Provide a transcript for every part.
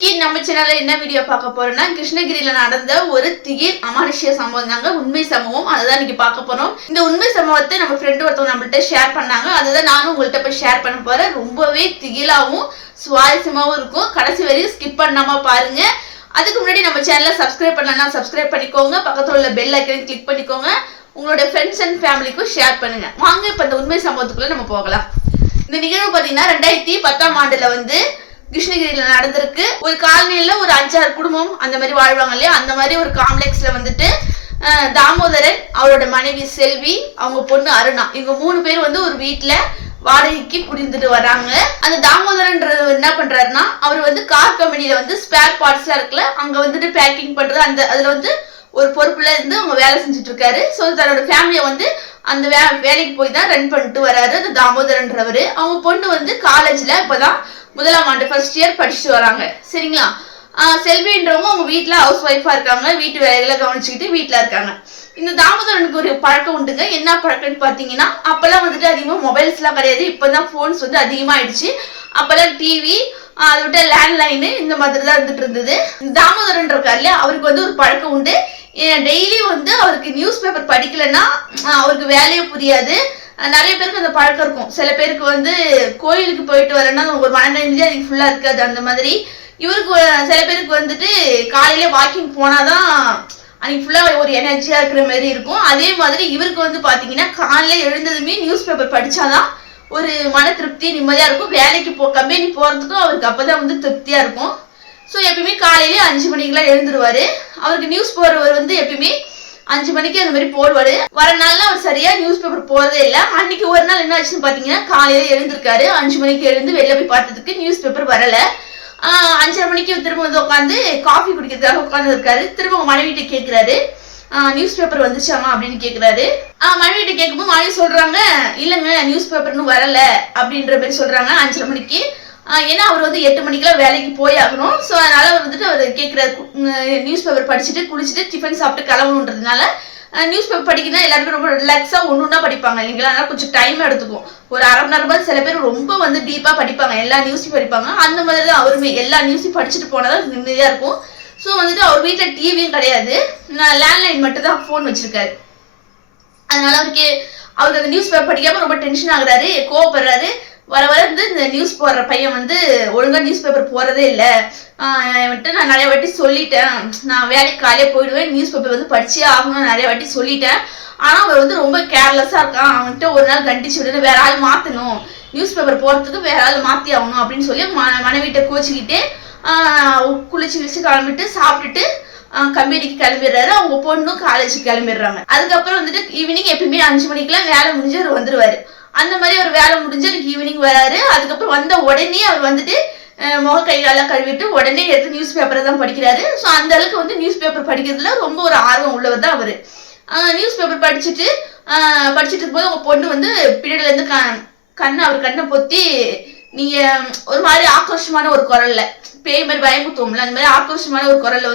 நம்ம சேனல்ல என்ன வீடியோ பார்க்க போறோம்னா கிருஷ்ணகிரியில நடந்த ஒரு திடீர் அமானுஷ்ய சம்பவம் தாங்க. உண்மை சம்பவம் அதுதான் இன்னைக்கு பார்க்க போறோம். இந்த உண்மை சம்பவத்தை நம்ம ஃப்ரெண்ட் ஒருத்தவங்க நம்மள்ட்ட ஷேர் பண்ணாங்க. அதுதான் நானும் உங்கள்கிட்ட போய் ஷேர் பண்ண போறேன். ரொம்பவே திகிலாவும் சுவாரஸ்யமாவும் இருக்கும். கடைசி வரையும் ஸ்கிப் பண்ணாம பாருங்க. அதுக்கு முன்னாடி நம்ம சேனலை சப்ஸ்கிரைப் பண்ணலன்னா சப்ஸ்கிரைப் பண்ணிக்கோங்க. பக்கத்துல உள்ள பெல் ஐக்கனை கிளிக் பண்ணிக்கோங்க. உங்களோட ஃப்ரெண்ட்ஸ் அண்ட் ஃபேமிலிக்கும் ஷேர் பண்ணுங்க. வாங்க இப்ப இந்த உண்மை சம்பவத்துக்குள்ள நம்ம போகலாம். இந்த நிகழ்வு பாத்தீங்கன்னா 2010ஆம் ஆண்டுல கிருஷ்ணகிரியில நடந்திருக்கு. ஒரு காலனியில ஒரு 5-6 குடும்பம் அந்த மாதிரி வாழ்வாங்க இல்லையா, அந்த மாதிரி ஒரு காம்ப்ளெக்ஸ்ல தாமோதரன், அவரோட மனைவி செல்வி, அவங்க பொண்ணு அருணா, இவங்க 3 பேர் ஒரு வீட்டுல வாடகைக்கு குடிந்துட்டு வராங்க. அந்த தாமோதரன்றது என்ன பண்றாருன்னா, அவர் கார் கம்பெனில ஸ்பேர் பார்ட்ஸ் இருக்குல்ல, அங்க பேக்கிங் பண்றது, அதுல ஒரு பொறுப்புல இருந்து அவங்க வேலை செஞ்சுட்டு இருக்காரு. ஸோ தன்னோட ஃபேமிலியை அந்த வேலைக்கு போய் தான் ரன் பண்ணிட்டு வராரு அந்த தாமோதரன்றவரு. அவங்க பொண்ணு காலேஜ்ல இப்பதான் 1ஆம் ஆண்டு ஃபர்ஸ்ட் இயர் படிச்சுட்டு வராங்க. சரிங்களா? செல்வின்றவங்க அவங்க வீட்டுல ஹவுஸ் ஒய்ஃபா இருக்காங்க. வீட்டு வேலைகளை கவனிச்சுக்கிட்டு வீட்டுல இருக்காங்க. இந்த தாமோதரனுக்கு ஒரு பழக்கம் உண்டுங்க. என்ன பழக்கம்னு பாத்தீங்கன்னா, அப்பெல்லாம் அதிகமா மொபைல்ஸ் எல்லாம் கிடையாது. இப்பதான் போன்ஸ் அதிகமா ஆயிடுச்சு. அப்பெல்லாம் டிவி, அதை விட்ட லேண்ட்லைனு இந்த மாதிரி தான் இருந்தது. தாமோதரன் இருக்காரு இல்லையா, அவருக்கு ஒரு பழக்கம் உண்டு. டெய்லி அவருக்கு நியூஸ் பேப்பர் படிக்கலன்னா அவருக்கு வேலையே புரியாது. நிறைய பேருக்கு அந்த பழக்கம் இருக்கும். சில பேருக்கு கோயிலுக்கு போயிட்டு வரேன்னா ஒரு மனநிலை அதுக்கு ஃபுல்லா இருக்காது. அந்த மாதிரி இவருக்கு சில பேருக்கு காலையில வாக்கிங் போனாதான் அன்னைக்கு ஃபுல்லா ஒரு எனர்ஜியா இருக்கிற மாதிரி இருக்கும். அதே மாதிரி இவருக்கு பாத்தீங்கன்னா காலையில எழுந்ததுமே நியூஸ் பேப்பர் படிச்சாதான் ஒரு மன திருப்தி, நிம்மதியா இருக்கும். வேலைக்கு கம்பெனி போறதுக்கும் அவருக்கு அப்பதான் திருப்தியா இருக்கும். ஸோ எப்பயுமே காலையில 5 மணிக்கெல்லாம் எழுந்துருவாரு. அவருக்கு நியூஸ் போடுறவர் எப்பயுமே 5 மணிக்கு அந்த மாதிரி போடுவாரு. வர நாள்ல அவர் சரியா நியூஸ் பேப்பர் போறதே இல்லை. அன்னைக்கு ஒரு நாள் என்ன ஆச்சுன்னு பாத்தீங்கன்னா, காலையில எழுந்திருக்காரு. 5 மணிக்கு எழுந்து வெளில போய் பார்த்ததுக்கு நியூஸ் பேப்பர் வரல. 5:30 மணிக்கு திரும்ப உட்காந்து காஃபி குடிக்கிறதுக்காக உட்காந்து இருக்காரு. திரும்ப மனைவிட்ட கேட்கிறாரு, நியூஸ் பேப்பர் வந்துச்சாமா அப்படின்னு கேட்கிறாரு. மனைவிட்ட கேட்கும்போது மனைவி சொல்றாங்க, இல்லைங்க நியூஸ் பேப்பர்னு வரல அப்படின்ற மாதிரி சொல்றாங்க. 5:30 மணிக்கு ஏன்னா அவர் 8 மணிக்கெல்லாம் வேலைக்கு போய் ஆகணும். ஸோ அதனால அவர் கேட்கிறாரு, நியூஸ் பேப்பர் படிச்சுட்டு குளிச்சுட்டு டிஃபன் சாப்பிட்டு கிளம்பணுன்றதுனால நியூஸ் பேப்பர் படிக்கணும். எல்லாருமே ரொம்ப ரிலாக்ஸா ஒண்ணுன்னா படிப்பாங்க இல்லைங்களா, அதனால கொஞ்சம் டைம் எடுத்துக்கும். ஒரு அரை மணி நேரம். சில பேர் ரொம்ப டீப்பா படிப்பாங்க, எல்லா நியூஸையும் படிப்பாங்க. அந்த மாதிரி தான் அவருமே எல்லா நியூஸையும் படிச்சுட்டு போனாதான் நிம்மதியா இருக்கும். ஸோ அவர் வீட்டுல டிவியும் கிடையாது, லேண்ட்லைன் மட்டும் தான் போன் வச்சிருக்காரு. அதனால அவருக்கு அந்த நியூஸ் பேப்பர் படிக்காம ரொம்ப டென்ஷன் ஆகுறாரு, கோவப்படுறாரு. வர இந்த நியூஸ் போடுற பையன் ஒழுங்கா நியூஸ் பேப்பர் போறதே இல்லை. நான் நிறைய வாட்டி சொல்லிட்டேன், நான் வேலைக்கு காலையே போயிடுவேன், நியூஸ் பேப்பர் படிச்சே ஆகணும்னு நிறைய வாட்டி சொல்லிட்டேன். ஆனா அவர் ரொம்ப கேர்லெஸ்ஸா இருக்கான். அவன்கிட்ட ஒரு நாள் கண்டிச்சு விடணும், வேற ஆள் மாத்தணும், நியூஸ் பேப்பர் போறதுக்கு வேற ஆள் மாத்தி ஆகணும் அப்படின்னு சொல்லி மனைவிட்ட கோச்சிக்கிட்டு குளிச்சு கிளம்பிட்டு சாப்பிட்டுட்டு கம்பெனிக்கு கிளம்பிடுறாரு. அவங்க பொண்ணும் காலேஜுக்கு கிளம்பிடுறாங்க. அதுக்கப்புறம் ஈவினிங் எப்பயுமே 5 மணிக்கெல்லாம் வேலை முடிஞ்சு அவர் வந்துருவாரு. அந்த மாதிரி ஒரு வேலை முடிஞ்சு எனக்கு ஈவினிங் வராரு. அதுக்கப்புறம் வந்த உடனே அவர் முக கைகாலெல்லாம் கழுவிட்டு உடனே எடுத்து நியூஸ் பேப்பரை தான் படிக்கிறாரு. ஸோ அந்த அளவுக்கு நியூஸ் பேப்பர் படிக்கிறதுல ரொம்ப ஒரு ஆர்வம் உள்ளவர் தான் அவரு. நியூஸ் பேப்பர் படிச்சுட்டு இருக்கும்போது அவங்க பொண்ணு பின்னாடில இருந்து அவர் கண்ணை பொத்தி, நீங்க ஒரு மாதிரி ஆக்ரோஷமான ஒரு குரல்ல, பேய் மாதிரி பயமுத்துவோம்ல, அந்த மாதிரி ஆக்ரோஷமான ஒரு குரல்ல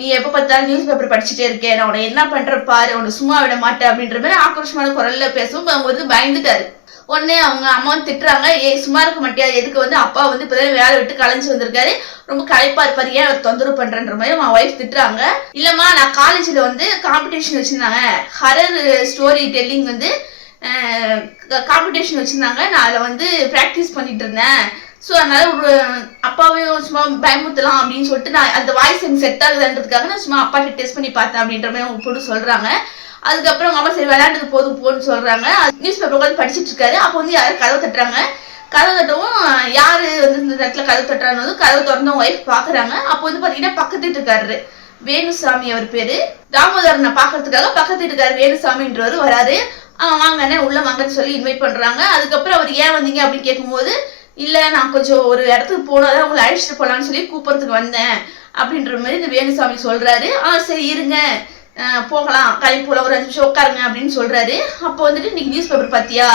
நீ எப்ப பார்த்தாலும் நியூஸ் பேப்பர் படிச்சுட்டே இருக்கேன், நான் உன என்ன பண்ற பாரு, உன்னை சும்மா விட மாட்டேன் அப்படின்ற மாதிரி ஆக்ரோஷமான குரல்ல பேசும். அவங்க பயந்துட்டாரு. உடனே அவங்க அம்மா திட்டுறாங்க, சும்மா இருக்க மாட்டியா, எதுக்கு அப்பா இப்பதான் வேலை விட்டு கலைஞ்சு வந்திருக்காரு, ரொம்ப களைப்பா இருப்பாரு, ஏன் அவர் தொந்தரவு பண்றன்ற மாதிரி அவங்க ஒய்ஃப் திட்டுறாங்க. இல்லம்மா, நான் காலேஜ்ல காம்படிஷன் வச்சிருந்தாங்க, ஹரர் ஸ்டோரி டெல்லிங் காம்படிஷன் வச்சிருந்தாங்க, நான் அதை பிராக்டிஸ் பண்ணிட்டு இருந்தேன். ஸோ அதனால ஒரு அப்பாவையும் சும்மா பயமுத்தலாம் அப்படின்னு சொல்லிட்டு நான் அந்த வாய்ஸ் எனக்கு செட் ஆகுதுன்றதுக்காக நான் சும்மா அப்பாட்ட டெஸ்ட் பண்ணி பார்த்தேன் அப்படின்ற மாதிரி அவங்க பொண்ணு சொல்றாங்க. அதுக்கப்புறம் அவங்க அம்மா சரி விளையாண்டது போன்னு சொல்றாங்க. நியூஸ் பேப்பர் உட்காந்து படிச்சுட்டு இருக்காரு. அப்போ யாரும் கதவை தட்டுறாங்க. கதவை தட்டவும் யாரு இந்த இடத்துல கதவை தட்டுறான்னு கதவை திறந்து ஒய்ஃப் பாக்குறாங்க. அப்போ பாத்தீங்கன்னா பக்கத்து வீட்டுக்காரரு வேணுசாமி, அவர் பேரு. தாமோதரனை பாக்குறதுக்காக பக்கத்து வீட்டுக்காரர் வேணுசாமின்றவர் வராரு. வாங்கண்ணே உள்ள வாங்கன்னு சொல்லி இன்வைட் பண்றாங்க. அதுக்கப்புறம் அவர் ஏன் வந்தீங்க அப்படின்னு கேட்கும்போது, இல்ல நான் கொஞ்சம் ஒரு இடத்துக்கு போனாதான் உங்களை அழைச்சிட்டு போலான்னு சொல்லி கூப்பிடுறதுக்கு வந்தேன் அப்படின்ற மாதிரி இந்த வேணுசாமி சொல்றாரு. சரி இருங்க போகலாம், கிளம்பி போல, ஒரு 5 நிமிஷம் உட்காருங்க அப்படின்னு சொல்றாரு. அப்போ இன்னைக்கு நியூஸ் பேப்பர் பாத்தியா,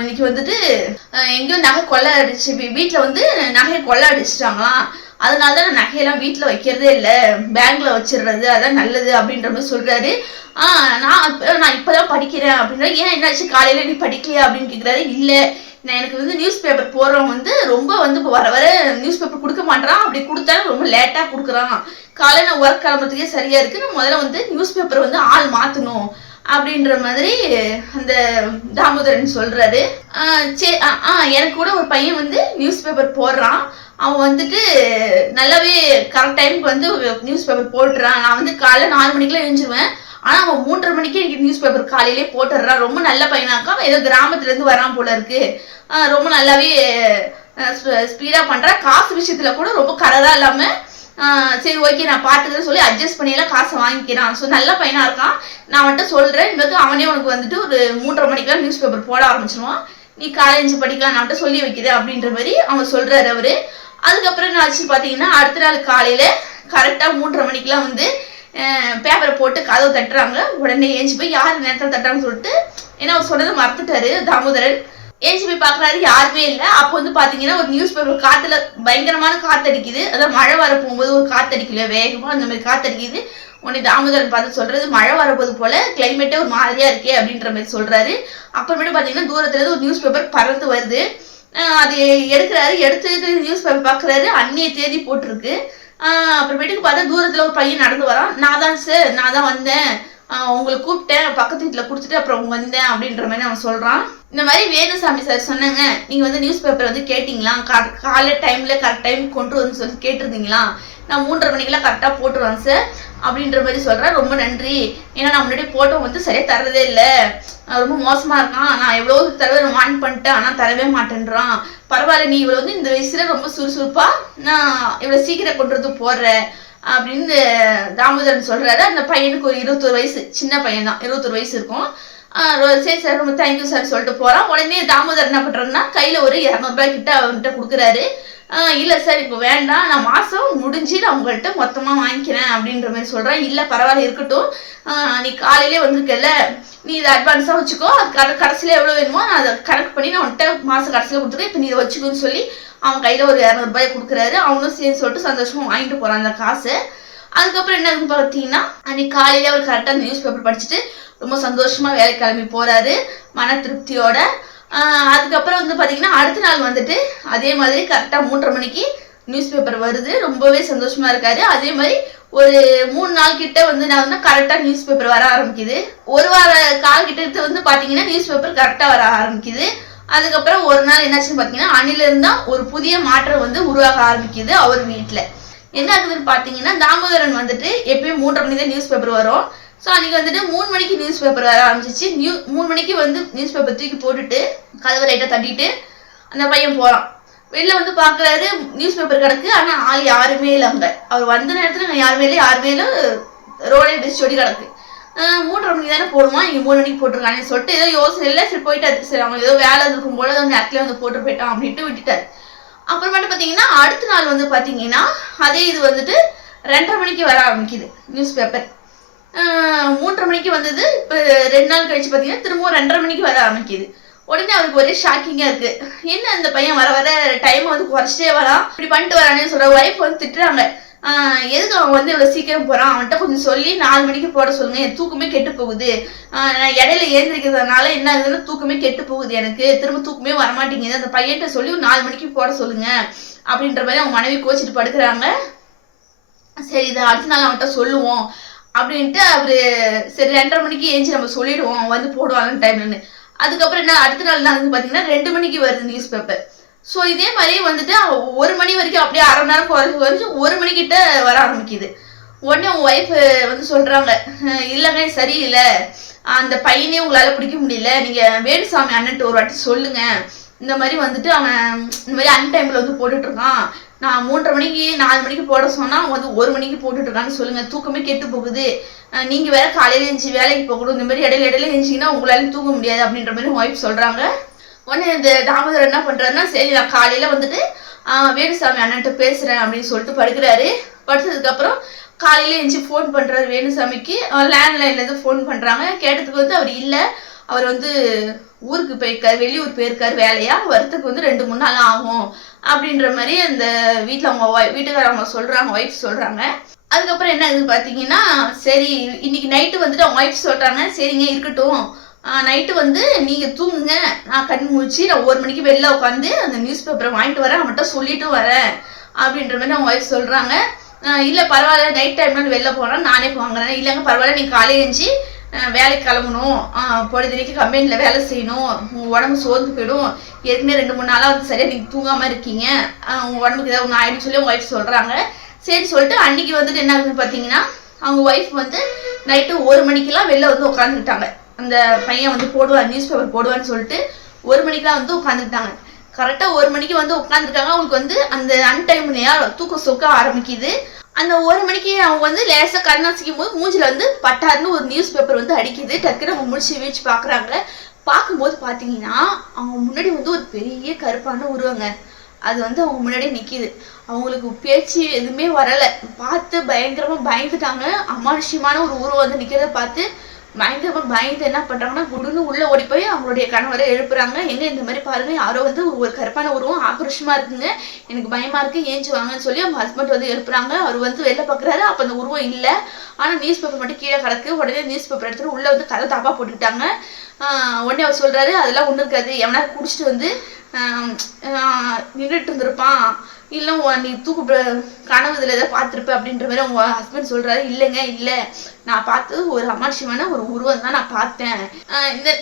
இன்னைக்கு எங்கேயோ நகை கொள்ளை அடிச்சு, வீட்டுல நகையை கொள்ளை அடிச்சுட்டாங்களாம், அதனாலதான் நான் நகையெல்லாம் வீட்டுல வைக்கிறதே இல்லை, பேங்க்ல வச்சிடுறது அதான் நல்லது அப்படின்ற மாதிரி சொல்றாரு. நான் இப்பதான் படிக்கிறேன் அப்படின்ற. ஏன் என்னாச்சு, காலையில நீ படிக்கலையா அப்படின்னு கேக்குறாரு. இல்ல எனக்கு வந்து நியூஸ் பேப்பர் போடுறவன் வந்து ரொம்ப வந்து வர வர நியூஸ் பேப்பர் கொடுக்க மாட்டான். அப்படி கொடுத்தாலும் ரொம்ப லேட்டாக கொடுக்குறான். காலையில் நான் ஒர்க் கிளம்புறதுக்கே சரியா இருக்கு. நான் முதல்ல வந்து நியூஸ் பேப்பர் வந்து ஆள் மாற்றணும் அப்படின்ற மாதிரி அந்த தாமோதரன் சொல்றாரு. சரி எனக்கு கூட ஒரு பையன் வந்து நியூஸ் பேப்பர் போடுறான். அவன் வந்துட்டு நல்லாவே கரெக்ட் டைமுக்கு வந்து நியூஸ் பேப்பர் போட்டுறான். நான் வந்து காலைல 4 மணிக்கெல்லாம் எழுந்துருவேன். ஆனா அவன் 3:30 மணிக்கே எனக்கு நியூஸ் பேப்பர் காலையிலே போட்டுடுறான். ரொம்ப நல்ல பையனாக்கா. ஏதோ கிராமத்துல இருந்து வரான் போல இருக்கு. ரொம்ப நல்லாவே ஸ்பீடா பண்றான். காசு விஷயத்துல கூட ரொம்ப கரரா இல்லாம சரி ஓகே நான் பாத்துக்கிறேன்னு சொல்லி அட்ஜஸ்ட் பண்ணியெல்லாம் காசை வாங்கிக்கிறான். ஸோ நல்ல பையனா இருக்கான். நான் வந்துட்டு சொல்றேன், இவனுக்கு அவனே உனக்கு வந்துட்டு ஒரு 3:30 மணிக்கெல்லாம் நியூஸ் பேப்பர் போட ஆரம்பிச்சிருவான். நீ காலேஜ் படிக்கலாம், நான் வந்துட்டு சொல்லி வைக்கிறேன் அப்படின்ற மாதிரி அவன் சொல்றாரு அவரு. அதுக்கப்புறம் என்ன ஆச்சு பாத்தீங்கன்னா, அடுத்த நாள் காலையில கரெக்டா 3:30 மணிக்கெல்லாம் வந்து பேப்பரை போட்டு கதவு தட்டுறாங்க. உடனே ஏஞ்சி போய் யார் நேரத்தில் தட்டுறாங்கன்னு சொல்லிட்டு, ஏன்னா அவர் சொன்னதை மறந்துட்டாரு தாமோதரன். ஏஞ்சி போய் பாக்குறாரு, யாருமே இல்லை. அப்போ வந்து பாத்தீங்கன்னா ஒரு நியூஸ் பேப்பர் காத்துல பயங்கரமான காத்தடிக்குது. அதாவது மழை வர போகும்போது ஒரு காத்தடிக்கல வேகமா அந்த மாதிரி காத்தடிக்குது. உடனே தாமோதரன் பார்த்து சொல்றது, மழை வரப்போது போல கிளைமேட்டே ஒரு மாதிரியா இருக்கே அப்படின்ற மாதிரி சொல்றாரு. அப்புறமேட்டு பாத்தீங்கன்னா தூரத்துல இருந்து ஒரு நியூஸ் பேப்பர் பறந்து வருது. அது எடுக்கிறாரு. எடுத்துட்டு நியூஸ் பேப்பர் பாக்குறாரு, அன்னைய தேதி போட்டிருக்கு. அப்புறமேட்டுக்கு பார்த்தா தூரத்துல ஒரு பையன் நடந்து வரான். நான் தான் சார், நான் தான் வந்தேன், உங்களை கூப்பிட்டேன், பக்கத்து வீட்டுல குடுத்துட்டு அப்புறம் வந்தேன் அப்படின்ற மாதிரி அவன் சொல்றான். இந்த மாதிரி வேணுசாமி சார் சொன்னாங்க, நீங்க வந்து நியூஸ் பேப்பர் வந்து கேட்டீங்களா, காலை டைம்ல கரெக்ட் டைம் கொண்டு வந்து சொல்லி கேட்டிருந்தீங்களா, நான் 3:30 மணிக்கெல்லாம் கரெக்டா போட்டுருவேன் சார் அப்படின்ற மாதிரி சொல்றேன். ரொம்ப நன்றி. ஏன்னா நான் முன்னாடி போட்டோம் வந்து சரியா தரதே இல்லை, ரொம்ப மோசமா இருக்கான். நான் எவ்வளவு தடவை வான் பண்ணிட்டேன், ஆனா தரவே மாட்டேன்றான். பரவாயில்ல, நீ இவ்வளவு வந்து இந்த வயசுல ரொம்ப சுறுசுறுப்பா நான் இவ்வளவு சீக்கிரம் கொண்டு வந்து போடுற அப்படின்னு தாமோதரன் சொல்றாரு. அந்த பையனுக்கு ஒரு 21 வயசு, சின்ன பையன் தான், 21 வயசு இருக்கும். சரி சார், ரொம்ப தேங்க்யூ சார் சொல்லிட்டு போறான். உடனே தாமோதரன் என்ன பண்றாருன்னா கையில ஒரு 200 ரூபாய் கிட்ட அவன்கிட்ட கொடுக்குறாரு. இல்ல சார் இப்போ வேண்டாம், நான் மாசம் முடிஞ்சு நான் உங்கள்கிட்ட மொத்தமா வாங்கிக்கிறேன் அப்படின்ற மாதிரி சொல்றேன். இல்ல பரவாயில்ல இருக்கட்டும், நீ காலையிலே வந்திருக்கல, நீ இதை அட்வான்ஸா வச்சுக்கோ, அது கடைசியில எவ்வளவு வேணுமோ நான் அதை கணக்கு பண்ணி நான் உன்கிட்ட மாசம் கடைசியில கொடுத்துருக்கேன், இப்போ நீ இதை வச்சுக்கோன்னு சொல்லி அவன் கையில ஒரு 200 ரூபாய் கொடுக்குறாரு. அவனும் சேர்ந்து சொல்லிட்டு சந்தோஷமா வாங்கிட்டு போறான் அந்த காசை. அதுக்கப்புறம் என்ன பார்த்தீங்கன்னா, அன்னைக்கு காலையில அவர் கரெக்டா நியூஸ் பேப்பர் படிச்சுட்டு ரொம்ப சந்தோஷமா வேலை கிளம்பி போறாரு மன திருப்தியோட. அதுக்கப்புறம் வந்து பாத்தீங்கன்னா அடுத்த நாள் வந்துட்டு அதே மாதிரி கரெக்டா 3:30 மணிக்கு நியூஸ் பேப்பர் வருது. ரொம்பவே சந்தோஷமா இருக்காரு. அதே மாதிரி ஒரு 3 நாள் கிட்ட வந்து நான் கரெக்டா நியூஸ் பேப்பர் வர ஆரம்பிக்குது. ஒரு வார கால் கிட்ட வந்து பாத்தீங்கன்னா நியூஸ் பேப்பர் கரெக்டா வர ஆரம்பிக்குது. அதுக்கப்புறம் ஒரு நாள் என்னாச்சுன்னு பாத்தீங்கன்னா, அன்னில இருந்தா ஒரு புதிய மாற்றம் வந்து உருவாக ஆரம்பிக்குது அவர் வீட்டுல. என்ன ஆகுதுன்னு பாத்தீங்கன்னா, தாமோதரன் வந்துட்டு எப்பயும் 3:30 மணி தான் நியூஸ் பேப்பர் வரும். ஸோ அன்னைக்கு வந்துட்டு 3 மணிக்கு நியூஸ் பேப்பர் வர ஆரம்பிச்சிச்சு. 3 மணிக்கு வந்து நியூஸ் பேப்பர் தூக்கி போட்டுட்டு கதவை லைட்டாக தட்டிட்டு அந்த பையன் போகிறான். வெளில வந்து பார்க்குறாரு, நியூஸ் பேப்பர் கிடக்கு, ஆனால் ஆள் யாருமே இல்லை. அங்கே அவர் வந்த நேரத்தில் யாருமே இல்லை, ரோடே டிஸ்டோடி கிடக்கு. 3:30 மணிக்கு தானே போடுவான், இங்கே 3 மணிக்கு போட்டிருக்காங்கன்னு சொல்லிட்டு ஏதோ யோசனை இல்லை, சரி போயிட்டாரு. சரி அவன் ஏதோ வேலை இருக்கும் போல அந்த நேரத்துல வந்து போட்டு போயிட்டான் அப்படின்ட்டு விட்டுட்டாரு. அப்புறமேட்டு பார்த்தீங்கன்னா அடுத்த நாள் வந்து பார்த்தீங்கன்னா அதே இது வந்துட்டு 2:30 மணிக்கு வர ஆரம்பிக்குது நியூஸ் பேப்பர். 3:30 மணிக்கு வந்தது. இப்போ 2 நாள் கழிச்சு பார்த்தீங்கன்னா திரும்பவும் 2:30 மணிக்கு வர ஆரம்பிக்குது. உடனே அவருக்கு ஒரே ஷாக்கிங்கா இருக்கு. என்ன அந்த பையன் வர வர டைம் வந்து குறைச்சிட்டே வரான், இப்படி பண்ணிட்டு வரானே சொல்ற. ஒய்ஃப் வந்து திட்டுறாங்க, எதுக்கு அவன் வந்து இவ்வளவு சீக்கிரம் போறான், அவன்கிட்ட கொஞ்சம் சொல்லி 4 மணிக்கு போட சொல்லுங்க, என் தூக்கமே கெட்டு போகுது, இடையில ஏந்திரிக்கிறதுனால என்ன ஆகுதுன்னா தூக்கமே கெட்டு போகுது, எனக்கு திரும்ப தூக்கமே வரமாட்டேங்குது, அந்த பையன்கிட்ட சொல்லி 4 மணிக்கு போட சொல்லுங்க அப்படின்ற மாதிரி அவங்க மனைவி கோச்சிட்டு படுக்கிறாங்க. சரி இதை அடுத்த நாள் அவன்கிட்ட சொல்லுவோம் அப்படின்ட்டு அவரு சரி 2:30 மணிக்கு ஏஞ்சி நம்ம சொல்லிடுவோம் வந்து போடுவாங்க டைம்லன்னு. அதுக்கப்புறம் என்ன அடுத்த நாள் தான் பாத்தீங்கன்னா 2 மணிக்கு வருது நியூஸ் பேப்பர். ஸோ இதே மாதிரி வந்துட்டு 1 மணி வரைக்கும் அப்படியே அரை மணி நேரம் குறைஞ்சு 1 மணிக்கிட்ட வர ஆரம்பிக்குது. உடனே உங்க ஒய்ஃப் வந்து சொல்றாங்க, இல்லைங்க சரியில்லை, அந்த பையனே உங்களால பிடிக்க முடியல, நீங்க வேணுசாமி அண்ணன்ட்டு ஒரு வாட்டி சொல்லுங்க, இந்த மாதிரி வந்துட்டு அவன் இந்த மாதிரி அன்டைம்ல வந்து போட்டுட்டு இருக்கான், நான் 3:30 மணிக்கு 4 மணிக்கு போட சொன்னா அவன் வந்து 1 மணிக்கு போட்டுட்டு இருக்கான்னு சொல்லுங்க, தூக்கமே கெட்டு போகுது, நீங்க வேற காலையில எழுந்துச்சு வேலைக்கு போகணும், இந்த மாதிரி இடையில எழுந்துச்சிங்கன்னா உங்களால தூக்க முடியாது அப்படின்ற மாதிரி ஒய்ஃப் சொல்றாங்க. உடனே இந்த தாமோதரன் என்ன பண்றாருன்னா, சரி நான் காலையில வந்துட்டு வேணுசாமி அண்ணன்ட்ட பேசுறேன் அப்படின்னு சொல்லிட்டு படுக்கிறாரு. படுத்ததுக்கு அப்புறம் காலையில எழுந்துச்சு ஃபோன் பண்றாரு வேணுசாமிக்கு. லேண்ட்லைன்ல இருந்து ஃபோன் பண்றாங்க. கேட்டதுக்கு வந்து அவர் இல்லை, அவர் வந்து ஊருக்கு போயிருக்காரு, வெளியூர் போயிருக்காரு வேலையா, வரத்துக்கு வந்து 2-3 நாள் ஆகும் அப்படின்ற மாதிரி அந்த வீட்டுல அவங்க வீட்டுக்காரவங்க சொல்றாங்க, ஒய்ஃப் சொல்றாங்க. அதுக்கப்புறம் என்ன ஆகுது பாத்தீங்கன்னா, சரி இன்னைக்கு நைட்டு வந்துட்டு அவங்க ஒய்ஃப் சொல்றாங்க, சரிங்க இருக்கட்டும், நைட்டு வந்து நீங்க தூங்குங்க, நான் கண் முழிச்சு நான் 1 மணிக்கு வெளில உட்காந்து அந்த நியூஸ் பேப்பரை வாங்கிட்டு வரேன், அவன்கிட்ட சொல்லிட்டு வரேன் அப்படின்ற மாதிரி அவங்க ஒய்ஃப் சொல்றாங்க. இல்ல பரவாயில்ல, நைட் டைம்ல வெளில போனா நானே வாங்குறேன். இல்லைங்க பரவாயில்ல, நீ காலையில எழுந்துச்சு வேலைக்கு கிளம்பணும், பொழுதுனைக்கு கம்பெனியில் வேலை செய்யணும், உங்கள் உடம்பு சோர்ந்து போயிடும், ஏற்கனவே 2-3 நாளாக வந்து சரியாக நீங்கள் தூங்காமல் இருக்கீங்க, உங்கள் உடம்புக்கு ஏதாவது ஒன்று ஆயிடுன்னு சொல்லி அவங்க ஒய்ஃப் சொல்கிறாங்க. சரி சொல்லிட்டு அன்றைக்கி வந்துட்டு என்ன ஆகுதுன்னு பார்த்தீங்கன்னா, அவங்க ஒய்ஃப் வந்து நைட்டு 1 மணிக்கெல்லாம் வெளில வந்து உட்காந்துக்கிட்டாங்க. அந்த பையன் வந்து போடுவான், நியூஸ் பேப்பர் போடுவான்னு சொல்லிட்டு 1 மணிக்கெலாம் வந்து உட்காந்துக்கிட்டாங்க. கரெக்டாக 1 மணிக்கு வந்து உட்காந்துருக்காங்க. அவங்களுக்கு வந்து அந்த அன்டைம்லையா தூக்கம் சொக்க ஆரம்பிக்குது. அந்த 1 மணிக்கு அவங்க வந்து லேசாக கண்ணாசிக்கும் போது மூஞ்சில் வந்து பட்டாருன்னு ஒரு நியூஸ் பேப்பர் வந்து அடிக்குது. டக்குன்னு அவங்க முடிச்சு வீழ்ச்சி பார்க்குறாங்க. பார்க்கும்போது பார்த்தீங்கன்னா அவங்க முன்னாடி வந்து ஒரு பெரிய கருப்பான உருவங்க. அது வந்து அவங்க முன்னாடியே நிற்கிது. அவங்களுக்கு பேச்சு எதுவுமே வரலை. பார்த்து பயங்கரமாக பயந்துட்டாங்க. அமானுஷ்யமான ஒரு உருவம் வந்து நிற்கிறத பார்த்து பயங்கரமாக பயந்து என்ன பண்ணுறாங்கன்னா, குடுன்னு உள்ளே ஓடி போய் அவங்களுடைய கணவரை எழுப்புறாங்க. எங்கே இந்த மாதிரி பாருங்க, யாரோ வந்து ஒரு கருப்பான உருவம் ஆக்ரோஷமாக இருக்குங்க, எனக்கு பயமாக இருக்குது, ஏஞ்சி வாங்கன்னு சொல்லி அவங்க ஹஸ்பண்ட் வந்து எழுப்புறாங்க. அவர் வந்து வெளில பார்க்குறாரு. அப்போ அந்த உருவம் இல்லை, ஆனால் நியூஸ் பேப்பர் மட்டும் கீழே கிடக்கு. உடனே நியூஸ் பேப்பர் எடுத்துட்டு உள்ளே வந்து கதை தாப்பாக போட்டுக்கிட்டாங்க. உடனே அவர் சொல்கிறாரு, அதெல்லாம் ஒன்றும் இருக்காது, எவனா குடிச்சிட்டு வந்து நின்றுட்டு இருந்திருப்பான், இல்லை நீ கனவு இதில் எதாவது பார்த்துருப்ப அப்படின்ற மாதிரி அவங்க ஹஸ்பண்ட் சொல்கிறாரு. இல்லைங்க, இல்லை, நான் பார்த்தது ஒரு அமானுஷ்யமான ஒரு உருவம் தான் நான் பார்த்தேன்.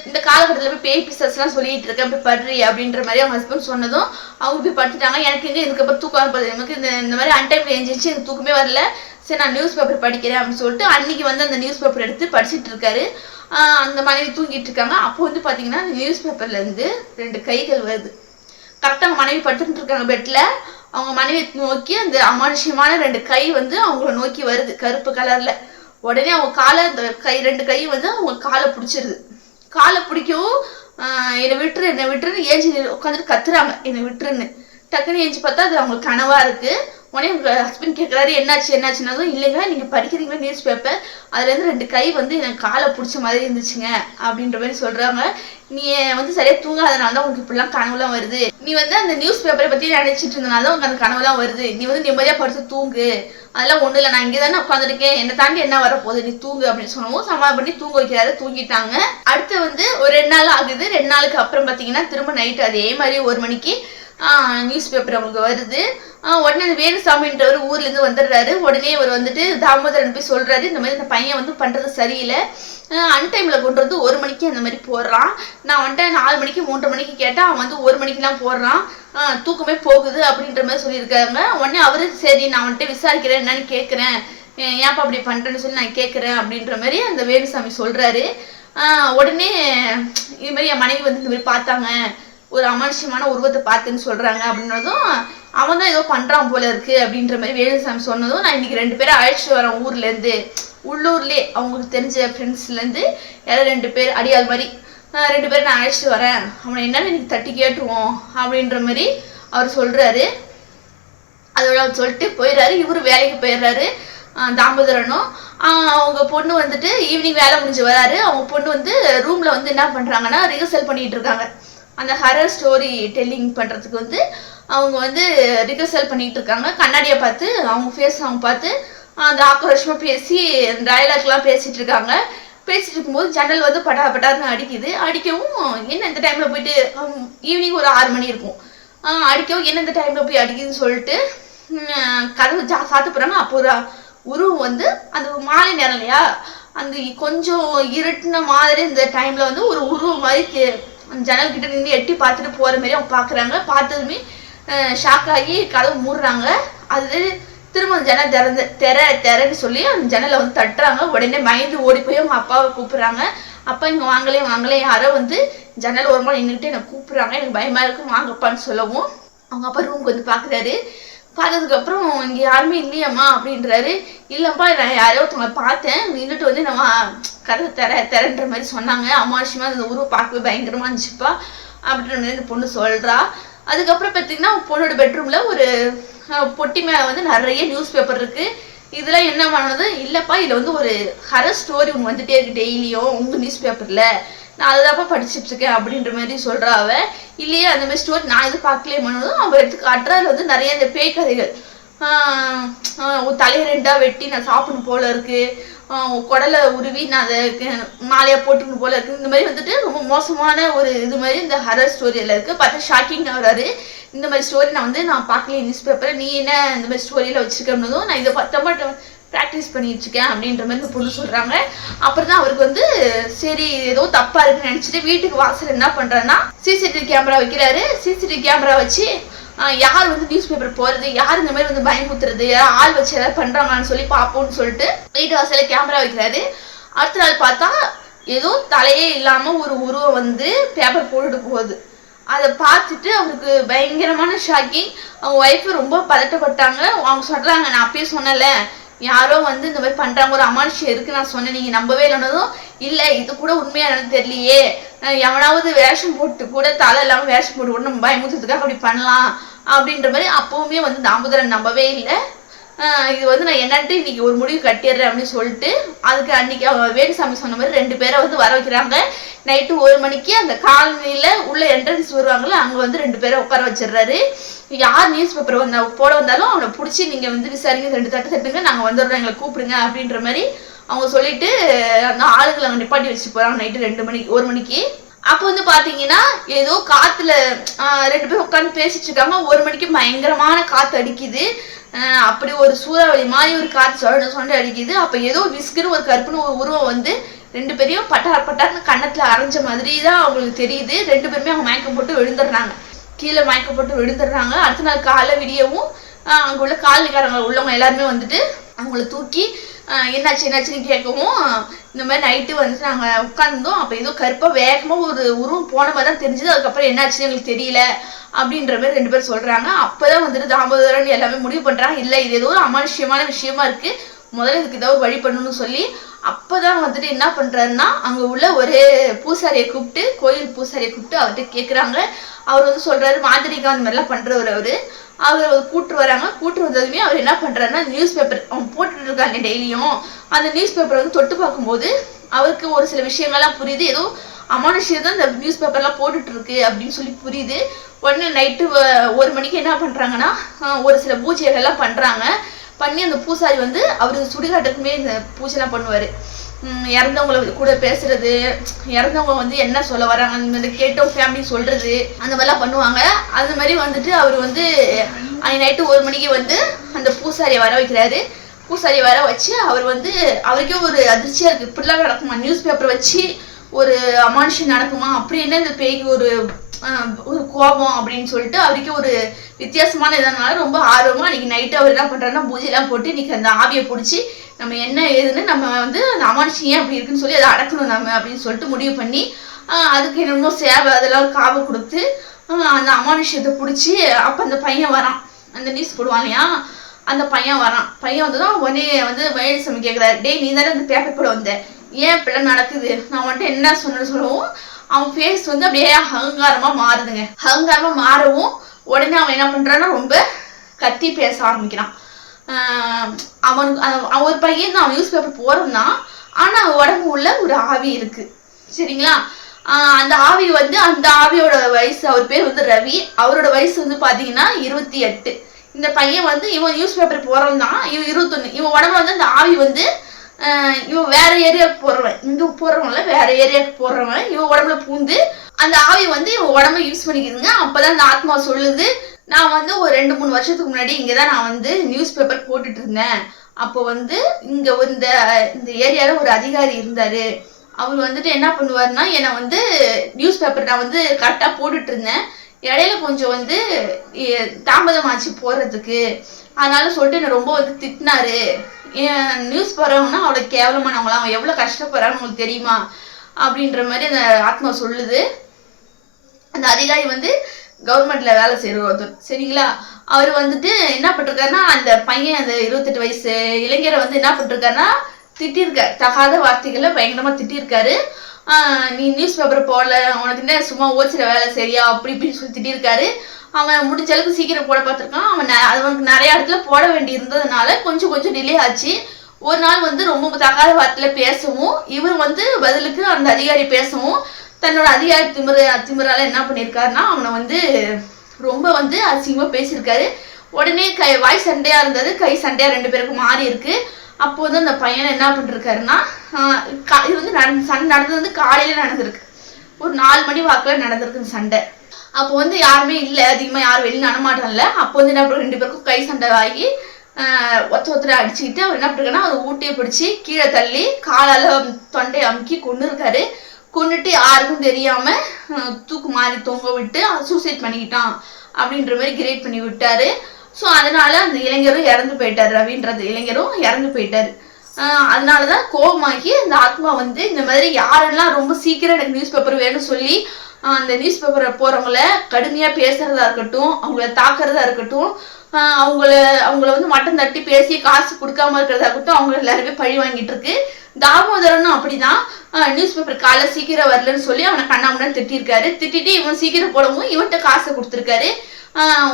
இந்த காலகட்டத்தில் போய் பேய் பிசாஸ்லாம் சொல்லிட்டு இருக்கேன், போய் படுறி அப்படின்ற மாதிரி அவங்க ஹஸ்பண்ட் சொன்னதும் அவங்க போய் படுத்துட்டாங்க. எனக்கு எங்கே இதுக்கப்புறம் தூக்கம் வரப்படுது, எனக்கு இந்த மாதிரி அன்டைமில் எழுந்திரிச்சு எனக்கு தூக்கமே வரல, சரி நான் நியூஸ் பேப்பர் படிக்கிறேன் அப்படின்னு சொல்லிட்டு அன்னைக்கு வந்து அந்த நியூஸ் பேப்பர் எடுத்து படிச்சுட்டு இருக்காரு. அந்த மனைவி தூங்கிட்டு இருக்காங்க. அப்போ வந்து பார்த்தீங்கன்னா அந்த நியூஸ் பேப்பர்லேருந்து 2 கைகள் வருது. கரெக்டாக அவங்க மனைவி படுத்துட்டு இருக்காங்க பெட்டில். அவங்க மனைவி நோக்கி அந்த அமானுஷ்யமான 2 கை வந்து அவங்கள நோக்கி வருது, கருப்பு கலரில். உடனே அவங்க காலை, அந்த 2 கை வந்து அவங்க காலை பிடிச்சிருது. காலை பிடிக்கவும் என்னை விட்டுருன்னு ஏஞ்சி உட்காந்துட்டு கத்துறாங்க, என்னை விட்டுருன்னு. டக்குன்னு ஏஞ்சி பார்த்தா அது அவங்களுக்கு கனவாக இருக்குது. உடனே உங்கள் ஹஸ்பண்ட் கேட்குறாரு, என்னாச்சுன்னதும், இல்லைங்க நீங்கள் படிக்கிறீங்களா நியூஸ் பேப்பர், அதுலேருந்து 2 கை வந்து எனக்கு காலை பிடிச்ச மாதிரி இருந்துச்சுங்க அப்படின்ற மாதிரி சொல்கிறாங்க. நீ வந்து சரியாக தூங்காதனால தான் உங்களுக்கு இப்படிலாம் கனவுலாம் வருது, நீ வந்து அந்த நியூஸ் பேப்பரை பற்றி நினச்சிட்டு இருந்தனால தான் உங்களுக்கு அந்த கனவுலாம் வருது, நீ வந்து நிம்மதியாக படுத்து தூங்கு, அதெல்லாம் ஒன்றும் இல்லை, நான் இங்கே தானே உட்காந்துருக்கேன், என்னை தாண்டி என்ன வரப்போகுது, நீ தூங்கு அப்படின்னு சொன்னவும் சமாளம் பண்ணி தூங்க வைக்கிறாரு. தூங்கிட்டாங்க. அடுத்து வந்து ஒரு 2 நாள் ஆகுது. 2 நாளுக்கு அப்புறம் பார்த்தீங்கன்னா திரும்ப நைட்டு அதே மாதிரி 1 மணிக்கு நியூஸ் பேப்பர் அவங்களுக்கு வருது. உடனே வேலுசாமின்றவர் ஊர்லேருந்து வந்துடுறாரு. உடனே அவர் வந்துட்டு தாமோதரன் போய் சொல்கிறாரு, இந்த மாதிரி இந்த பையன் வந்து பண்ணுறது சரியில்லை, அன்டைமில் கொண்டு வந்து 1 மணிக்கு அந்த மாதிரி போடுறான், நான் வந்துட்டு 4 மணிக்கு 3:30 மணிக்கு கேட்டால் அவன் வந்து 1 மணிக்கெலாம் போடுறான், தூக்கமே போகுது அப்படின்ற மாதிரி சொல்லியிருக்காங்க. உடனே அவரு சரி நான் வந்துட்டு விசாரிக்கிறேன், என்னன்னு கேட்குறேன், ஏன்ப்பா அப்படி பண்ணுறேன்னு சொல்லி நான் கேட்குறேன் அப்படின்ற மாதிரி அந்த வேலுசாமி சொல்கிறாரு. உடனே இது மாதிரி என் மனைவி வந்து இந்த மாதிரி பார்த்தாங்க, ஒரு அமானுஷ்யமான உருவத்தை பார்த்துன்னு சொல்கிறாங்க அப்படின்னதும், அவன் தான் ஏதோ பண்ணுறான் போல இருக்குது அப்படின்ற மாதிரி வேலுசாமி சொன்னதும், நான் இன்றைக்கி 2 பேரை அழைச்சிட்டு வரேன் ஊர்லேருந்து, உள்ளூர்லேயே அவங்களுக்கு தெரிஞ்ச ஃப்ரெண்ட்ஸ்லேருந்து யாரோ 2 பேர் அடியாள் மாதிரி 2 பேர் நான் அழைச்சிட்டு வரேன், அவனை என்னன்னு இன்னைக்கு தட்டி கேட்டுவோம் அப்படின்ற மாதிரி அவர் சொல்கிறாரு. அதோட அவர் சொல்லிட்டு போயிடுறாரு. இவரு வேலைக்கு போயிடுறாரு. தாமோதரனும் அவங்க பொண்ணு வந்துட்டு ஈவினிங் வேலை முடிஞ்சு வராரு. அவங்க பொண்ணு வந்து ரூமில் வந்து என்ன பண்ணுறாங்கன்னா ரிஹர்சல் பண்ணிகிட்டு இருக்காங்க. அந்த ஹரர் ஸ்டோரி டெல்லிங் பண்ணுறதுக்கு வந்து அவங்க வந்து ரிஹர்சல் பண்ணிகிட்டு இருக்காங்க. கண்ணாடியை பார்த்து அவங்க ஃபேஸ் அவங்க பார்த்து அந்த ஆக்ரோஷமாக பேசி டயலாக்லாம் பேசிகிட்டு இருக்காங்க. பேசிட்டு இருக்கும்போது ஜன்னல் வந்து பட்டார்னு அடிக்குது. அடிக்கவும் என்ன இந்த டைமில் போயிட்டு ஈவினிங் ஒரு 6 மணி இருக்கும். அடிக்கவும் என்ன இந்த டைமில் போய் அடிக்குதுன்னு சொல்லிட்டு கதவு சாத்த போகிறாங்க. அப்போ ஒரு உருவம் வந்து அந்த மாலை நேரம் இல்லையா, அந்த கொஞ்சம் இருட்டின மாதிரி இந்த டைமில் வந்து ஒரு உருவம் மாதிரி ஜன்னல் கிட்ட நின்று எட்டி பார்த்துட்டு போகிற மாதிரி அவங்க பார்க்குறாங்க. பார்த்ததுமே ஷாக் ஆகி கதவு மூடுறாங்க. அது திரும்ப அந்த ஜன்னல் திறன்னு சொல்லி அந்த ஜன்னலை வந்து தட்டுறாங்க. உடனே பயந்து ஓடி போய் அவங்க அப்பாவை கூப்பிட்றாங்க. அப்பா இங்கே வாங்கலே யாரோ வந்து ஜன்னல் ஓரமாக நின்றுக்கிட்டு என்னை கூப்பிட்றாங்க, எனக்கு பயமாக இருக்கும், வாங்கப்பான்னு சொல்லவும் அவங்க அப்பா ரூமுக்கு வந்து பார்க்குறாரு. பார்த்ததுக்கப்புறம் இங்கே யாருமே இல்லையம்மா அப்படின்றாரு. இல்லைப்பா நான் யாரோ ஒருத்தவங்களை பார்த்தேன், நின்றுட்டு வந்து நம்ம கதவு திறன்ற மாதிரி சொன்னாங்க, அமானுஷ்யமாக அந்த உருவம் பார்க்கவே பயங்கரமாக இருந்துச்சுப்பா அப்படின்ற மாதிரி இந்த பொண்ணு சொல்கிறா. அதுக்கப்புறம் பார்த்தீங்கன்னா பொண்ணோட பெட்ரூமில் ஒரு பொட்டி மேலே வந்து நிறைய நியூஸ் பேப்பர் இருக்குது. இதெல்லாம் என்ன பண்ணுறது, இல்லைப்பா இதில் வந்து ஒரு ஹரர் ஸ்டோரி ஒன்று வந்துகிட்டே இருக்குது டெய்லியும் உங்கள் நியூஸ் பேப்பரில், நான் அதுதான்ப்பா படிச்சுட்டு இருக்கேன் அப்படின்ற மாதிரி சொல்கிறா அவ. இல்லையே அந்த மாதிரி ஸ்டோரி நான் இது பார்க்கலே பண்ணதும் அவள் எடுத்து காட்டுறா. அதில் வந்து நிறைய இந்த பேய் கதைகள் தலையை 2ஆ வெட்டி நான் சாப்பிடணும் போல இருக்கு, குடலை உருவி நான் அதை மாலையா போட்டுக்கணும் போல இருக்கு. இந்த மாதிரி வந்துட்டு ரொம்ப மோசமான ஒரு இது மாதிரி இந்த ஹரர் ஸ்டோரியில இருக்கு. பார்த்தா ஷாக்கிங் ஆகுறாரு. இந்த மாதிரி ஸ்டோரி நான் பார்க்கல நியூஸ் பேப்பரை, நீ என்ன இந்த மாதிரி ஸ்டோரியில வச்சிருக்கோம்னதும் நான் இதை பத்தமா ப்ராக்டிஸ் பண்ணி வச்சுக்கேன் அப்படின்ற மாதிரி இந்த பொண்ணு சொல்றாங்க. அப்புறம் தான் அவருக்கு வந்து சரி ஏதோ தப்பா இருக்குன்னு நினைச்சிட்டு வீட்டுக்கு வாசல் என்ன பண்றாருன்னா சிசிடிவி கேமரா வைக்கிறாரு. சிசிடிவி கேமரா வச்சு யார் வந்து நியூஸ் பேப்பர் போறது, யார் இந்த மாதிரி வந்து பயமுத்துறது, ஆள் வச்சு ஏதாவது பண்றாங்கன்னு சொல்லி பார்ப்போம்னு சொல்லிட்டு வீட்டு வாசல்ல கேமரா வைக்கிறாரு. அடுத்த நாள் பார்த்தா ஏதோ தலையே இல்லாம ஒரு உருவம் வந்து பேப்பர் போட்டுட்டு போகுது. அதை பார்த்துட்டு அவருக்கு பயங்கரமான ஷாக்கிங். அவங்க ஒய்ஃபு ரொம்ப பதட்டப்பட்டாங்க. அவங்க சொல்றாங்க, நான் அப்பயே சொன்னல யாரோ வந்து இந்த மாதிரி பண்றாங்க, ஒரு அமானுஷம் இருக்கு நான் சொன்னேன், நீங்க நம்பவே இல்லைன்னதும் இல்லை இது கூட உண்மையா எனக்கு தெரியலையே, எவனாவது வேஷம் போட்டு கூட தலை இல்லாம வேஷம் போட்டு கூட நம்ம பயமுத்துறதுக்காக அப்படி பண்ணலாம் அப்படின்ற மாதிரி அப்பவுமே வந்து தாமோதரன் நம்பவே இல்லை. இது வந்து நான் என்னன்ட்டு இன்னைக்கு ஒரு முடிவு கட்டிடுறேன் அப்படின்னு சொல்லிட்டு அதுக்கு அன்னைக்கு வேலுசாமி சொன்ன மாதிரி 2 பேரை வந்து வர வைக்கிறாங்க. நைட்டு 1 மணிக்கு அந்த காலனியில உள்ள என்ட்ரன்ஸ் வருவாங்கல்ல, அங்க வந்து 2 பேரை உட்கார வச்சிடுறாரு. யார் நியூஸ் பேப்பர் போட வந்தாலும் அவனை பிடிச்சி நீங்க வந்து விசாரிங்க, 2 தட்டு தட்டுங்க, நாங்க வந்துடுறோம், எங்களை கூப்பிடுங்க அப்படின்ற மாதிரி அவங்க சொல்லிட்டு அந்த ஆளுங்களை அங்க நிப்பாட்டி வச்சுட்டு போறாங்க நைட்டு 1 மணிக்கு. அப்போ வந்து பாத்தீங்கன்னா ஏதோ காத்துல 2 பேரும் உட்காந்து பேசிட்டு இருக்காங்க. 1 மணிக்கு பயங்கரமான காத்து அடிக்குது. அப்படி ஒரு சூறாவளி மாதிரி ஒரு காற்று சொண்ட அடிக்குது. அப்ப ஏதோ விஸ்குன்னு ஒரு கருப்புன்னு ஒரு உருவம் வந்து 2 பேரையும் பட்டார்னு கண்ணத்துல அரைஞ்ச மாதிரி தான் அவங்களுக்கு தெரியுது. 2 பேருமே அவங்க மயக்கம் போட்டு விழுந்துடுறாங்க, கீழே மயக்கம் போட்டு விழுந்துடுறாங்க. அடுத்த நாள் காலை விடியவும் அங்க உள்ள காலனிக்காரங்க உள்ளவங்க எல்லாருமே வந்துட்டு அவங்கள தூக்கி என்னாச்சுன்னு கேட்கவும் இந்த மாதிரி நைட்டு வந்து நாங்க உட்கார்ந்தோம். அப்ப ஏதோ கருப்பா வேகமா ஒரு உருவம் போன மாதிரி தான் தெரிஞ்சது. அதுக்கப்புறம் என்னாச்சுன்னு எங்களுக்கு தெரியல அப்படின்ற மாதிரி 2 பேர் சொல்றாங்க. அப்பதான் வந்துட்டு தாமோதரன் எல்லாமே முடிவு பண்றாங்க, இல்ல இது ஏதோ ஒரு அமானுஷ்யமான விஷயமா இருக்கு, முதல்ல இதுக்கு ஏதாவது ஒரு வழி பண்ணணும்னு சொல்லி அப்பதான் வந்துட்டு என்ன பண்றாருன்னா அங்க உள்ள ஒரு பூசாரியை கூப்பிட்டு, கோயில் பூசாரியை கூப்பிட்டு அவர்கிட்ட கேட்குறாங்க. அவர் வந்து சொல்றாரு மாந்திரிகம் அந்த மாதிரிலாம் பண்றவர் அவர் கூட்டு வராங்க. கூட்டு வந்ததுமே அவர் என்ன பண்றாருன்னா நியூஸ் பேப்பர் அவன் போட்டுட்டு இருக்காங்க டெய்லியும், அந்த நியூஸ் பேப்பர் வந்து தொட்டு பார்க்கும்போது அவருக்கு ஒரு சில விஷயங்கள்லாம் புரியுது. ஏதோ அமானுஷ்யம் தான் இந்த நியூஸ் பேப்பர்லாம் போட்டுட்டு இருக்கு அப்படின்னு சொல்லி புரியுது. உடனே நைட்டு 1 மணிக்கு என்ன பண்றாங்கன்னா ஒரு சில பூஜைகள்லாம் பண்றாங்க. பண்ணி அந்த பூசாரி வந்து அவரு சுடுகாட்டுக்குமே இந்த பூஜைலாம் பண்ணுவாரு. இறந்தவங்களை கூட பேசுறது, இறந்தவங்க வந்து என்ன சொல்ல வராங்க அந்த மாதிரி கேட்டோம் ஃபேமிலி சொல்றது, அந்த மாதிரிலாம் பண்ணுவாங்க. அது மாதிரி வந்துட்டு அவர் வந்து அன்னைக்கு நைட்டு 1 மணிக்கு வந்து அந்த பூசாரியை வர வைக்கிறாரு. பூசாரியை வர வச்சு அவர் வந்து அவருக்கே ஒரு அதிர்ச்சியா இருக்கு, இப்படிலாம் நடக்குமா, நியூஸ் பேப்பர் வச்சு ஒரு அமானுஷம் நடக்குமா, அப்படி என்ன இந்த பேய்க்கு ஒரு கோபம் அப்படின்னு சொல்லிட்டு அவருக்கே ஒரு வித்தியாசமான இதனால ரொம்ப ஆர்வமா அன்னைக்கு நைட்டு அவர் என்ன பண்றாருன்னா பூஜைலாம் போட்டு இன்னைக்கு அந்த ஆவியை பிடிச்சி நம்ம என்ன ஏதுன்னு நம்ம வந்து அந்த அமானுஷம் ஏன் அப்படி இருக்குன்னு சொல்லி அதை அடக்கணும் நம்ம அப்படின்னு சொல்லிட்டு முடிவு பண்ணி அதுக்கு என்னமோ சேவை அதெல்லாம் காவை கொடுத்து அந்த அமானுஷத்தை பிடிச்சி அப்ப அந்த பையன் வரான், அந்த நியூஸ் போடுவான் இல்லையா, அந்த பையன் வரான். பையன் வந்துதான் உடனே வந்து வேலுசாமி கேட்கிறாரு, டேய் நீ தானே அந்த பேப்பர் போட வந்த, ஏன் இப்படிலாம் நடக்குது, நான் வந்துட்டு என்ன சொன்னேன்னு சொல்லவும் அவன் ஃபேஸ் வந்து அப்படியே அகங்காரமா மாறுதுங்க. அகங்காரமா மாறவும் உடனே அவன் என்ன பண்றான்னா ரொம்ப கத்தி பேச ஆரம்பிக்கிறான். அவன் ஒரு பையன் தான், அவன் நியூஸ் பேப்பர் போறதுதான், ஆனா உடம்பு உள்ள ஒரு ஆவி இருக்கு சரிங்களா. அந்த ஆவி வந்து அந்த ஆவியோட வயசு, அவர் பேர் வந்து ரவி, அவரோட வயசு வந்து பாத்தீங்கன்னா 28. இந்த பையன் வந்து இவன் நியூஸ் பேப்பர் போறவன் தான், இவன் 21. இவன் உடம்புல வந்து அந்த ஆவி வந்து இவன் வேற ஏரியாவுக்கு போடுறவன், இங்க போடுறவன்ல வேற ஏரியாவுக்கு போடுறவன், இவன் உடம்புல பூந்து அந்த ஆவி வந்து இவன் உடம்பு யூஸ் பண்ணிக்குதுங்க. அப்பதான் அந்த ஆத்மா சொல்லுது, நான் வந்து ஒரு 2-3 வருஷத்துக்கு முன்னாடி இங்கதான் நான் வந்து நியூஸ் பேப்பர் போட்டுட்டு இருந்தேன். அப்போ வந்து இங்க இந்த ஏரியால ஒரு அதிகாரி இருந்தாரு, அவர் வந்துட்டு என்ன பண்ணுவாருன்னா என்னை வந்து நியூஸ் பேப்பர் நான் வந்து கரெக்டா போட்டுட்டு இருந்தேன், இடையில கொஞ்சம் வந்து தாமதமாச்சு போறதுக்கு, அதனால சொல்லிட்டு என்ன ரொம்ப வந்து திட்டினாரு. நியூஸ் போறவங்கன்னா அவ்வளோ கேவலமானவங்களா, அவன் எவ்வளவு கஷ்டப்படுறான்னு உங்களுக்கு தெரியுமா அப்படின்ற மாதிரி அந்த ஆத்மா சொல்லுது. அந்த அதிகாரி வந்து கவர்மெண்ட்ல வேலை செய்யற சரிங்களா. அவர் வந்துட்டு என்ன பண்ணிருக்காருன்னா அந்த பையன் அந்த 28 வயசு இளைஞரை வந்து என்ன பண்ணிருக்காருன்னா திட்டிருக்காரு, தகாத வார்த்தைகளை பயங்கரமா திட்டிருக்காரு. நீ நியூஸ் பேப்பர் போடல, உனக்கு என்ன சும்மா ஓச்சிர வேலை சரியா அப்படி இப்படின்னு சொல்லி திட்டிருக்காரு. அவன் முடிஞ்ச அளவுக்கு சீக்கிரம் போட பார்த்துருக்கான். அவனுக்கு நிறைய இடத்துல போட வேண்டி இருந்ததுனால கொஞ்சம் டிலே ஆச்சு. ஒரு நாள் வந்து ரொம்ப தகாத வார்த்தையில பேசவும் இவர் வந்து பதிலுக்கு அந்த அதிகாரி பேசவும் தன்னோட அதிகாரி திமிரால என்ன பண்ணிருக்காருன்னா அவனை வந்து ரொம்ப வந்து அசிங்கமா பேசியிருக்காரு. உடனே வாய் சண்டையா இருந்தது, கை சண்டையா 2 பேருக்கும் மாறி இருக்கு. அப்போ வந்து அந்த பையன் என்ன பண்ணிருக்காருன்னா, இது வந்து சண்டை நடந்தது வந்து காலையில நடந்திருக்கு, ஒரு 4 மணி வாக்குல நடந்திருக்கு சண்டை. அப்போ வந்து யாருமே இல்லை, அதிகமா யாரும் வெளியே நடமாட்டம்ல. அப்போ வந்து என்ன 2 பேருக்கும் கை சண்டை ஆகி ஒருத்தரை அடிச்சுக்கிட்டு அவர் என்ன பண்ணிருக்காருன்னா அவர் ஊட்டியை பிடிச்சி கீழே தள்ளி காலால தொண்டையை அமுக்கி கொண்டு இருக்காரு. கொண்டுட்டு யாருக்கும் தெரியாம தூக்கு மாறி தொங்க விட்டு சூசைட் பண்ணிக்கிட்டான் அப்படின்ற மாதிரி கிரியேட் பண்ணி விட்டாரு. ஸோ அதனால அந்த இளைஞரும் இறந்து போயிட்டாரு, ரவின்றது இளைஞரும் இறந்து போயிட்டாரு. அதனாலதான் கோபமாகி அந்த ஆத்மா வந்து இந்த மாதிரி யாரெல்லாம் ரொம்ப சீக்கிரம் எனக்கு நியூஸ் பேப்பர் வேணும்னு சொல்லி அந்த நியூஸ் பேப்பரை போறவங்கள கடுமையா பேசுறதா இருக்கட்டும், அவங்கள தாக்குறதா இருக்கட்டும், அவங்கள வந்து மட்டம் தட்டி பேசி காசு கொடுக்காம இருக்கிறதா இருக்கட்டும், அவங்க எல்லாருமே பழி வாங்கிட்டு இருக்கு. தாமோதரனும் அப்படிதான் நியூஸ் பேப்பர் காலை சீக்கிரம் வரலன்னு சொல்லி அவனை கண்ணாமன்னு திட்டிருக்காரு. திட்டிட்டு இவன் சீக்கிரம் போடவும் இவன்கிட்ட காசை கொடுத்துருக்காரு.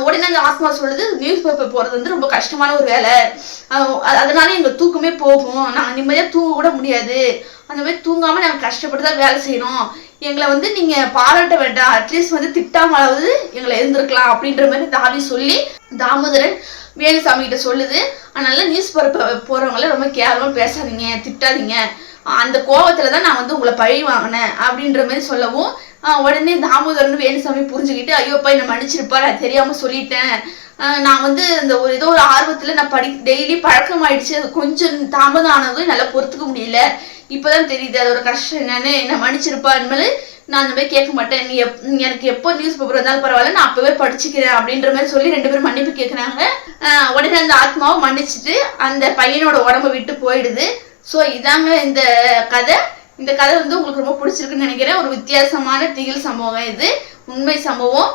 உடனே அந்த ஆத்மா சொல்லுது, நியூஸ் பேப்பர் போறது வந்து ரொம்ப கஷ்டமான ஒரு வேலை, அதனால எங்க தூக்கமே போகும், நாங்க நிம்மதியா தூங்க கூட முடியாது, அந்த மாதிரி தூங்காம நாங்க கஷ்டப்பட்டுதான் வேலை செய்யணும், எங்களை வந்து நீங்க பாராட்ட வேண்டாம், அட்லீஸ்ட் வந்து திட்டாமலாவது எங்களை இருந்திருக்கலாம் அப்படின்ற மாதிரி தாவி சொல்லி தாமோதரன் வேலுசாமி கிட்ட சொல்லுது. அதனால நியூஸ் போறவங்கள ரொம்ப கேவலமா பேசாதீங்க, திட்டாதீங்க, அந்த கோபத்துலதான் நான் வந்து உங்களை பழி வாங்கினேன் அப்படின்ற மாதிரி சொல்லவும் உடனே தாமோதரன் வேலுசாமி புரிஞ்சுக்கிட்டு, ஐயோப்பா என்ன மன்னிச்சிருப்பா, நான் தெரியாம சொல்லிட்டேன், நான் வந்து இந்த ஏதோ ஒரு ஆர்வத்துல நான் டெய்லி பழக்கம் ஆயிடுச்சு, கொஞ்சம் தாமதம் ஆனதும் என்னால பொறுத்துக்க முடியல, இப்பதான் தெரியுது அதோட கஷ்டம் என்னன்னு, என்ன மன்னிச்சிருப்பா, இனிமேல் நான் அந்த மாதிரி கேட்க மாட்டேன், நீ எனக்கு எப்போ நியூஸ் பேப்பர் இருந்தாலும் பரவாயில்ல, நான் அப்பவே படிச்சுக்கிறேன் அப்படின்ற மாதிரி சொல்லி 2 பேரும் மன்னிப்பு கேட்குறாங்க. உடனே அந்த ஆத்மாவை மன்னிச்சுட்டு அந்த பையனோட உடம்ப விட்டு போயிடுது. ஸோ இதாங்க இந்த கதை. இந்த கதை வந்து உங்களுக்கு ரொம்ப பிடிச்சிருக்குன்னு நினைக்கிறேன். ஒரு வித்தியாசமான திகில் சம்பவம், இது உண்மை சம்பவம்.